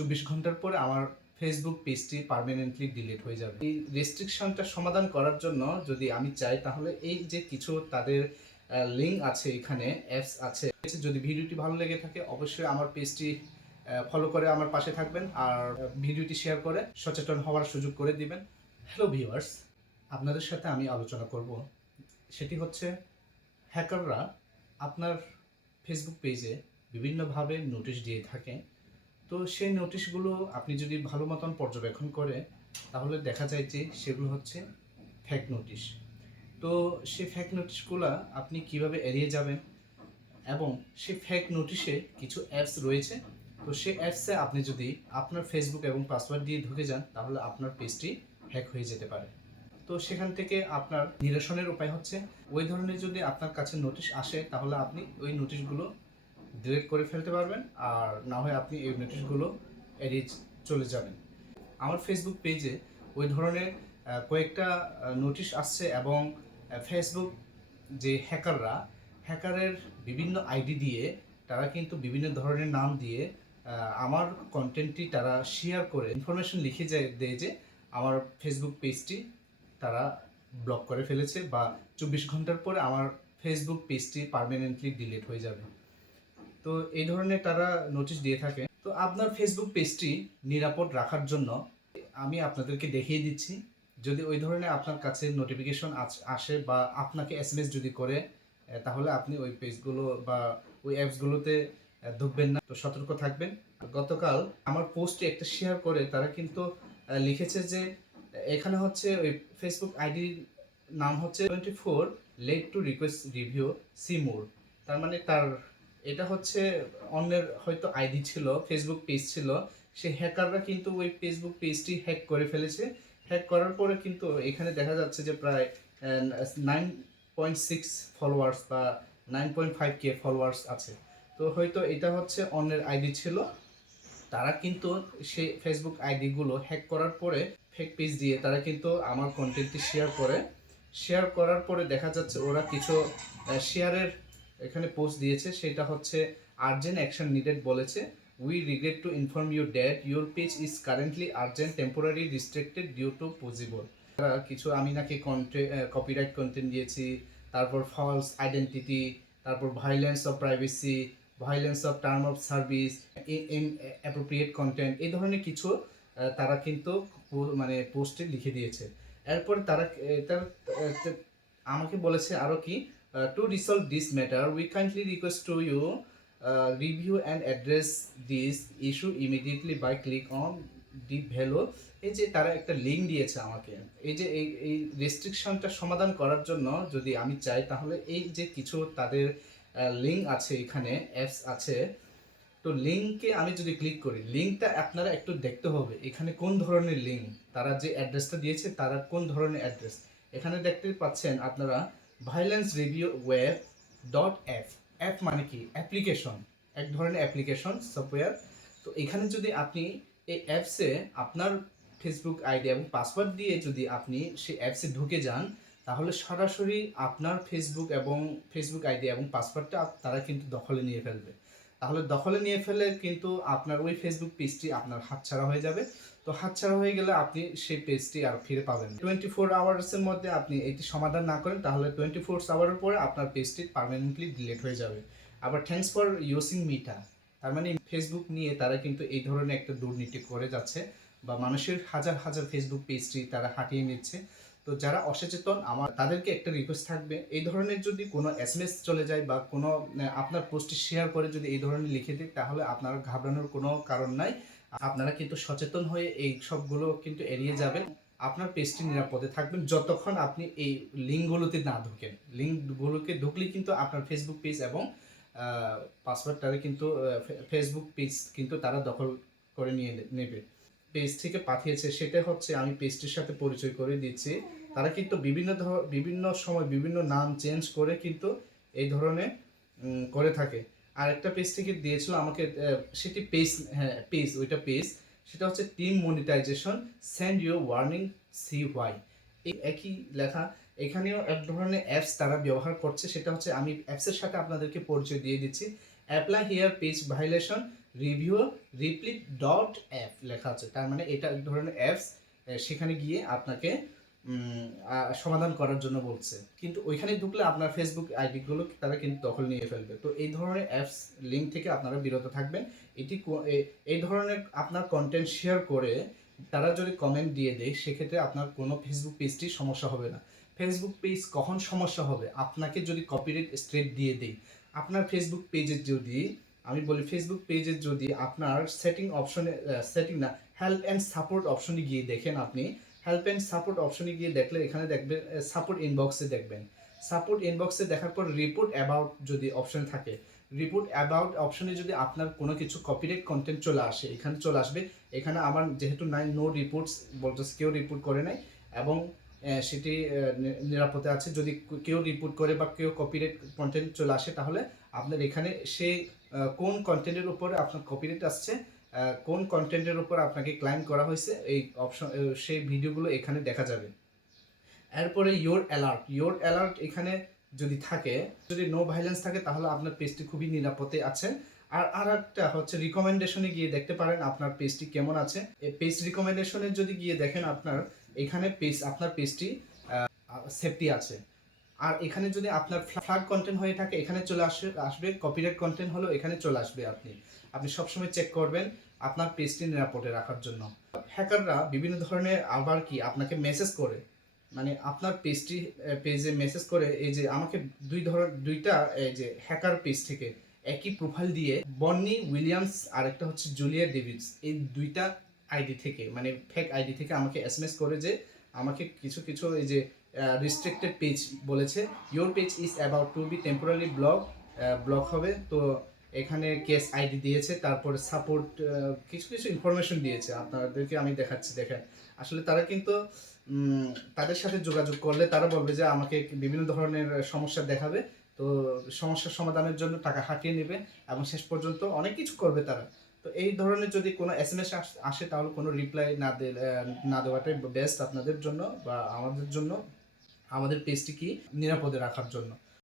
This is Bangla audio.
চব্বিশ ঘণ্টার পরে আমার ফেসবুক পেজটি পার্মানেন্টলি ডিলিট হয়ে যাবে। এই রেস্ট্রিকশনটা সমাধান করার জন্য যদি আমি চাই, তাহলে এই যে কিছু তাদের লিঙ্ক আছে এখানে অ্যাপস আছে, যদি ভিডিওটি ভালো লেগে থাকে, অবশ্যই আমার পেজটি ফলো করে আমার পাশে থাকবেন আর ভিডিওটি শেয়ার করে সচেতন হওয়ার সুযোগ করে দিবেন। হ্যালো ভিউয়ার্স আপনাদের সাথে আমি আলোচনা করব। সেটি হচ্ছে হ্যাকাররা আপনার ফেসবুক পেজে বিভিন্নভাবে নোটিশ দিয়ে থাকে। তো সেই নোটিশগুলো আপনি যদি ভালো মতন পর্যবেক্ষণ করে, তাহলে দেখা যায় যে সেগুলো হচ্ছে ফ্যাক নোটিশ তো সেই ফ্যাক নোটিশগুলো আপনি কীভাবে এড়িয়ে যাবেন? এবং সেই ফ্যাক নোটিশে কিছু অ্যাপস রয়েছে, তো সেই অ্যাপসে আপনি যদি আপনার ফেসবুক এবং পাসওয়ার্ড দিয়ে ঢুকে যান, তাহলে আপনার পেজটি হ্যাক হয়ে যেতে পারে। তো সেখান থেকে আপনার নিরসনের উপায় হচ্ছে, ওই ধরনের যদি আপনার কাছে নোটিশ আসে, তাহলে আপনি ওই নোটিশগুলো ডিলিট করে ফেলতে পারবেন, আর না হয় আপনি এই নোটিশগুলো এড়িয়ে চলে যাবেন। আমার ফেসবুক পেজে ওই ধরনের কয়েকটা নোটিশ আসছে এবং ফেসবুক যে হ্যাকাররা, হ্যাকারের বিভিন্ন আইডি দিয়ে তারা কিন্তু বিভিন্ন ধরনের নাম দিয়ে আমার কন্টেন্টটি তারা শেয়ার করে ইনফরমেশন লিখে যায়, দেয় যে আমার ফেসবুক পেজটি তারা ব্লক করে ফেলেছে বা চব্বিশ ঘণ্টার পরে আমার ফেসবুক পেজটি পার্মানেন্টলি ডিলিট হয়ে যাবে। তো এই ধরনের তারা নোটিশ দিয়ে থাকে। তো আপনার ফেসবুক পেজটি নিরাপদ রাখার জন্য আমি আপনাদেরকে দেখিয়ে দিচ্ছি। যদি ওই ধরনের আপনার কাছে নোটিফিকেশন আসে বা আপনাকে এস যদি করে তাহলে আপনি ওই পেজগুলো বা ওই অ্যাপসগুলোতে ঢুকবেন না। তো সতর্ক থাকবেন। গতকাল আমার পোস্টে একটা শেয়ার করে, তারা কিন্তু লিখেছে যে, এখানে হচ্ছে ওই ফেসবুক আইডির নাম হচ্ছে twenty four let to request review see more তার মানে তার এটা হচ্ছে অন্যের হয়তো আইডি ছিল ফেসবুক পেজ ছিল সেই হ্যাকাররা কিন্তু ওই ফেসবুক পেজটি হ্যাক করে ফেলেছে। হ্যাক করার পরে কিন্তু এখানে দেখা যাচ্ছে যে প্রায় নাইন পয়েন্ট সিক্স ফলোয়ার্স বা nine point five K followers আছে। তো হয়তো এটা হচ্ছে অন্যের আইডি ছিল। তারা কিন্তু সেই ফেসবুক আইডিগুলো হ্যাক করার পরে ফেক পেজ দিয়ে তারা কিন্তু আমার কন্টেন্টটি শেয়ার করে। শেয়ার করার পরে দেখা যাচ্ছে ওরা কিছু শেয়ারের এখানে পোস্ট দিয়েছে, সেটা হচ্ছে আর্জেন্ট অ্যাকশন নিডেড বলেছে we regret to inform you that your page is currently urgent temporary restricted due to possible কিছু আমি নাকি কন্টে কপিরাইট কন্টেন্ট দিয়েছি, তারপর ফলস আইডেন্টিটি তারপর violence of privacy violence of term of service inappropriate content এই ধরনের কিছু তারা কিন্তু মানে পোস্টে লিখে দিয়েছে। এরপর তারা তার আমাকে বলেছে আরও কি to resolve this matter we kindly request to you review and address this issue immediately by click on the value এই যে তারা একটা লিঙ্ক দিয়েছে আমাকে, এই যে এই এই রেস্ট্রিকশনটা সমাধান করার জন্য যদি আমি চাই, তাহলে এই যে কিছু তাদের লিঙ্ক আছে এখানে অ্যাপস আছে, তো লিঙ্কে আমি যদি ক্লিক করি লিঙ্কটা আপনারা একটু দেখতে হবে, এখানে কোন ধরনের লিঙ্ক তারা যে অ্যাড্রেসটা দিয়েছে, তারা কোন ধরনের অ্যাড্রেস এখানে দেখতে পাচ্ছেন আপনারা violence review web dot app app মানে কি? অ্যাপ্লিকেশন এক ধরনের অ্যাপ্লিকেশন সফটওয়্যার তো এখানে যদি আপনি এই অ্যাপসে আপনার ফেসবুক আইডি এবং পাসওয়ার্ড দিয়ে যদি আপনি সেই অ্যাপসে ঢুকে যান, তাহলে সরাসরি আপনার ফেসবুক এবং ফেসবুক আইডি এবং পাসওয়ার্ডটা তারা কিন্তু দখলে নিয়ে ফেলবে। তাহলে দখলে নিয়ে ফেলে কিন্তু আপনার ওই ফেসবুক পেজটি আপনার হাতছাড়া হয়ে যাবে। তো হাতছাড়া হয়ে গেলে আপনি সেই পেজটি আর ফিরে পাবেন টোয়েন্টি ফোর আওয়ার্সের মধ্যে আপনি এটি সমাধান না করেন, তাহলে টোয়েন্টি ফোর আওয়ারের পরে আপনার পেজটি পার্মানেন্টলি ডিলিট হয়ে যাবে। আবার থ্যাঙ্কস ফর ইউসিং মিটা তার মানে ফেসবুক নিয়ে তারা কিন্তু এই ধরনের একটা দুর্নীতি করে যাচ্ছে বা মানুষের হাজার হাজার ফেসবুক পেজটি তারা হাঁটিয়ে নিচ্ছে। তো যারা অসচেতন, আমার, তাদেরকে একটা রিকোয়েস্ট থাকবে, এই ধরনের যদি কোনো এস এম এস চলে যায় বা কোনো আপনার পোস্টে শেয়ার করে যদি এই ধরনের লিখে দিই তাহলে আপনার ঘাবড়ানোর কোনো কারণ নাই। আপনারা কিন্তু সচেতন হয়ে এই সবগুলো কিন্তু এড়িয়ে যাবেন। আপনার পেজটি নিরাপদে থাকবেন যতক্ষণ আপনি এই লিঙ্কগুলোতে না ঢুকেন। লিঙ্কগুলোকে ঢুকলে কিন্তু আপনার ফেসবুক পেজ এবং পাসওয়ার্ডটারে কিন্তু ফেসবুক পেজ কিন্তু তারা দখল করে নিয়ে নেবে। পেজ থেকে পাঠিয়েছে, সেটা হচ্ছে আমি পেজটির সাথে পরিচয় করে দিচ্ছি। তারা কিন্তু বিভিন্ন বিভিন্ন সময় বিভিন্ন নাম চেঞ্জ করে কিন্তু এই ধরনের করে থাকে। আর একটা পেজ থেকে দিয়েছিল আমাকে সেটি পেজ হ্যাঁ পেজ ওইটা পেজ সেটা হচ্ছে team monetization send your warning C Y এই একই লেখা, এখানেও এক ধরনের অ্যাপস তারা ব্যবহার করছে, সেটা হচ্ছে আমি অ্যাপসের সাথে আপনাদেরকে পরিচয় দিয়ে দিচ্ছি। Apply here page violation review replit dot app লেখা আছে। তার মানে এটা এক ধরনের অ্যাপস সেখানে গিয়ে আপনাকে সমাধান করার জন্য বলছে। কিন্তু ওইখানে ঢুকলে আপনার ফেসবুক আইডিগুলো তারা কিন্তু দখল নিয়ে ফেলবে। তো এই ধরনের অ্যাপস লিঙ্ক থেকে আপনারা বিরত থাকবেন। এটি এই ধরনের আপনার কন্টেন্ট শেয়ার করে তারা যদি কমেন্ট দিয়ে দেয়, সেক্ষেত্রে আপনার কোনো ফেসবুক পেজটি সমস্যা হবে না। ফেসবুক পেজ কখন সমস্যা হবে? আপনাকে যদি কপিরাইট স্ট্রেট দিয়ে দেয়, আপনার ফেসবুক পেজে যদি আমি বলি ফেসবুক পেজে যদি আপনার সেটিং অপশনে সেটিং না হেল্প অ্যান্ড সাপোর্ট অপশনে গিয়ে দেখেন আপনি হেল্প অ্যান্ড সাপোর্ট অপশনে গিয়ে দেখলে এখানে দেখবেন সাপোর্ট ইনবক্সে দেখবেন। সাপোর্ট ইনবক্সে দেখার পর রিপোর্ট অ্যাবাউট যদি অপশন থাকে রিপোর্ট অ্যাবাউট অপশনে যদি আপনার কোনো কিছু কপিরাইট কন্টেন্ট চলে আসে, এখানে চলে আসবে। এখানে আমার যেহেতু নাই নো রিপোর্টস বলতেছে, কেউ রিপোর্ট করে নাই এবং সেটি নিরাপদে আছে। যদি কেউ রিপোর্ট করে বা কেউ কপিরাইট কন্টেন্ট চলে আসে, তাহলে আপনার এখানে সেই কোন কন্টেন্টের উপরে আপনার কপিরাইট আসছে কোন কন্টেন্টের উপর আপনাকে ক্লাইম করা হয়েছে, এই অপশন সেই ভিডিওগুলো এখানে দেখা যাবে। এরপরে ইয়োর অ্যালার্ট ইয়োর অ্যালার্ট এখানে যদি থাকে, যদি নো ভাইলেন্স থাকে, তাহলে আপনার পেজটি খুবই নিরাপদে আছে। আর আর একটা হচ্ছে রিকমেন্ডেশনে গিয়ে দেখতে পারেন আপনার পেজটি কেমন আছে। এই পেজ রিকমেন্ডেশনে যদি গিয়ে দেখেন আপনার, এখানে পেজ আপনার পেজটি সেফটি আছে। আর এখানে যদি আপনার ফ্ল্যাগ কন্টেন্ট হয়ে থাকে, এখানে চলে আসবে আসবে কপিরাইট কন্টেন্ট হলো, এখানে চলে আসবে আপনি। আপনি সবসময় চেক করবেন আপনার পেজটি নিরাপদে রাখার জন্য। হ্যাকাররা বিভিন্ন ধরনের আবার কি আপনাকে মেসেজ করে? মানে আপনার পেজটি পেজে মেসেজ করে, এই যে আমাকে দুই ধর, দুইটা এই যে হ্যাকার পেজ থেকে একই প্রোফাইল দিয়ে বন্নি উইলিয়ামস আর একটা হচ্ছে জুলিয়া ডেভিডস, এই দুইটা আইডি থেকে মানে ফেক আইডি থেকে আমাকে এস করে যে, আমাকে কিছু কিছু এই যে রিস্ট্রিক্টেড পেজ বলেছে। Your page is about to be temporary block block হবে। তো এখানে কেস আইডি দিয়েছে, তারপরে সাপোর্ট কিছু কিছু ইনফরমেশন দিয়েছে। আপনাদেরকে আমি দেখাচ্ছি, দেখেন। আসলে তারা কিন্তু তাদের সাথে যোগাযোগ করলে তারা বলবে যে আমাকে বিভিন্ন ধরনের সমস্যা দেখাবে। তো সমস্যার সমাধানের জন্য টাকা হাতিয়ে নেবে এবং শেষ পর্যন্ত অনেক কিছু করবে তারা। তো এই ধরনের যদি কোনো এস এম এস আসে, তাহলে কোনো রিপ্লাই না দে না দেওয়াটাই বেস্ট আপনাদের জন্য বা আমাদের জন্য। আমাদের পেস্টটিকে নিরাপদে রাখার জন্য।